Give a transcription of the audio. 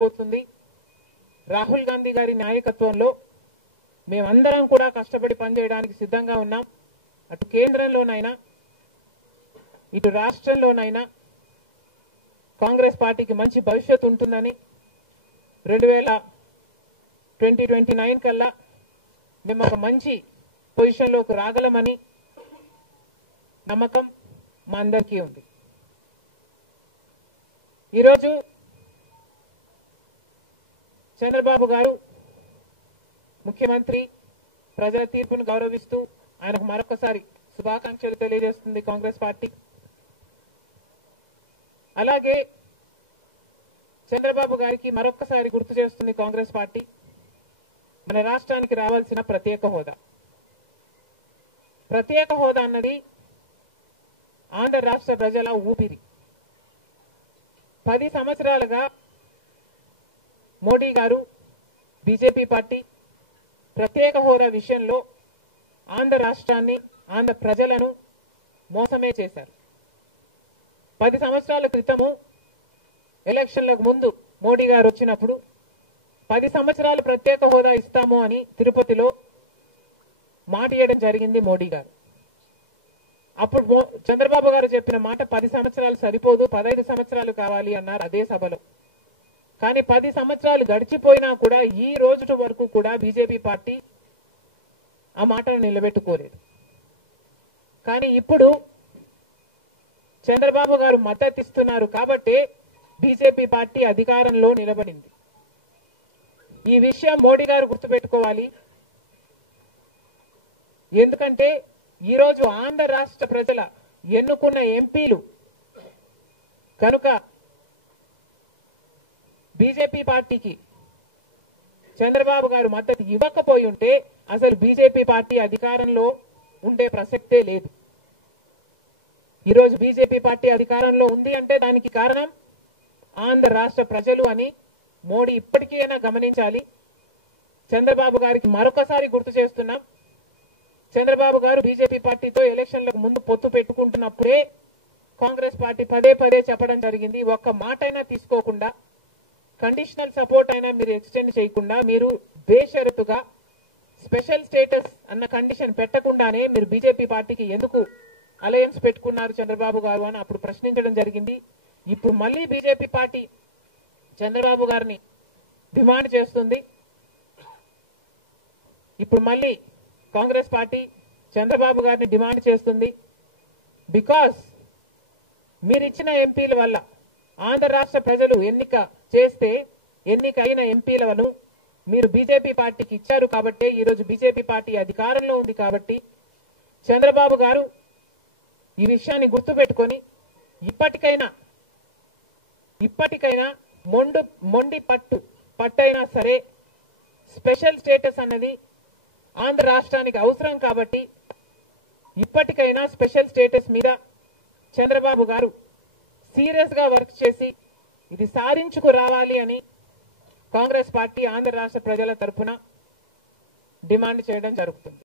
పోతుంది. రాహుల్ గాంధీ గారి నాయకత్వంలో మేమందరం కూడా కష్టపడి పనిచేయడానికి సిద్ధంగా ఉన్నాం. అటు కేంద్రంలోనైనా ఇటు రాష్ట్రంలోనైనా కాంగ్రెస్ పార్టీకి మంచి భవిష్యత్తు ఉంటుందని 2029 కల్లా మేము ఒక మంచి పొజిషన్లోకి రాగలమని నమ్మకం మా అందరికీ ఉంది. ఈరోజు చంద్రబాబు గారు ముఖ్యమంత్రి ప్రజల తీర్పును గౌరవిస్తూ ఆయనకు మరొకసారి శుభాకాంక్షలు తెలియజేస్తుంది కాంగ్రెస్ పార్టీ. అలాగే చంద్రబాబు గారికి మరొకసారి గుర్తు చేస్తుంది కాంగ్రెస్ పార్టీ మన రాష్ట్రానికి రావాల్సిన ప్రత్యేక హోదా. ప్రత్యేక హోదా అన్నది ఆంధ్ర రాష్ట్ర ప్రజల ఊపిరి. 10 సంవత్సరాలుగా మోడీ గారు బీజేపీ పార్టీ ప్రత్యేక హోదా విషయంలో ఆంధ్ర రాష్ట్రాన్ని ఆంధ్ర ప్రజలను మోసమే చేశారు. 10 సంవత్సరాల క్రితము ఎలక్షన్లకు ముందు మోడీ గారు వచ్చినప్పుడు 10 సంవత్సరాలు ప్రత్యేక హోదా ఇస్తాము అని తిరుపతిలో మాట ఇవ్వడం జరిగింది మోడీ గారు. అప్పుడు చంద్రబాబు గారు చెప్పిన మాట 10 సంవత్సరాలు సరిపోదు, 15 సంవత్సరాలు కావాలి అన్నారు అదే సభలో. కానీ 10 సంవత్సరాలు గడిచిపోయినా కూడా ఈ రోజు వరకు కూడా బీజేపీ పార్టీ ఆ మాటను నిలబెట్టుకోలేదు. కానీ ఇప్పుడు చంద్రబాబు గారు మద్దతు ఇస్తున్నారు కాబట్టి బీజేపీ పార్టీ అధికారంలో నిలబడింది. ఈ విషయం మోడీ గారు గుర్తుపెట్టుకోవాలి. ఎందుకంటే ఈరోజు ఆంధ్ర రాష్ట్ర ప్రజల ఎన్నుకున్న ఎంపీలు కనుక బీజేపీ పార్టీకి చంద్రబాబు గారు మద్దతు ఇవ్వకపోయి ఉంటే అసలు బీజేపీ పార్టీ అధికారంలో ఉండే ప్రసక్తే లేదు. ఈరోజు బీజేపీ పార్టీ అధికారంలో ఉంది అంటే దానికి కారణం ఆంధ్ర రాష్ట్ర ప్రజలు అని మోడీ ఇప్పటికైనా గమనించాలి. చంద్రబాబు గారికి మరొకసారి గుర్తు చేస్తున్నాం. చంద్రబాబు గారు బీజేపీ పార్టీతో ఎలక్షన్లకు ముందు పొత్తు పెట్టుకుంటున్నప్పుడే కాంగ్రెస్ పార్టీ పదే పదే చెప్పడం జరిగింది. ఒక్క మాట అయినా తీసుకోకుండా, కండిషనల్ సపోర్ట్ అయినా మీరు ఎక్స్టెండ్ చేయకుండా, మీరు బేషరతుగా స్పెషల్ స్టేటస్ అన్న కండిషన్ పెట్టకుండానే మీరు బీజేపీ పార్టీకి ఎందుకు అలయన్స్ పెట్టుకున్నారు చంద్రబాబు గారు అని అప్పుడు ప్రశ్నించడం జరిగింది. ఇప్పుడు మళ్ళీ బీజేపీ పార్టీ చంద్రబాబు గారిని డిమాండ్ చేస్తుంది. ఇప్పుడు మళ్ళీ కాంగ్రెస్ పార్టీ చంద్రబాబు గారిని డిమాండ్ చేస్తుంది. బికాస్ మీరు ఇచ్చిన ఎంపీల వల్ల ఆంధ్ర రాష్ట్ర ప్రజలు ఎన్నికైన ఎంపీలను మీరు బీజేపీ పార్టీకి ఇచ్చారు కాబట్టి ఈరోజు బీజేపీ పార్టీ అధికారంలో ఉంది కాబట్టి చంద్రబాబు గారు ఈ విషయాన్ని గుర్తుపెట్టుకొని ఇప్పటికైనా మొండి పట్టైనా సరే స్పెషల్ స్టేటస్ అన్నది ఆంధ్ర రాష్ట్రానికి అవసరం కాబట్టి ఇప్పటికైనా స్పెషల్ స్టేటస్ మీద చంద్రబాబు గారు సీరియస్ గా వర్క్ చేసి ఇది సాధించుకు రావాలి అని కాంగ్రెస్ పార్టీ ఆంధ్ర రాష్ట్ర ప్రజల తరఫున డిమాండ్ చేయడం జరుగుతుంది.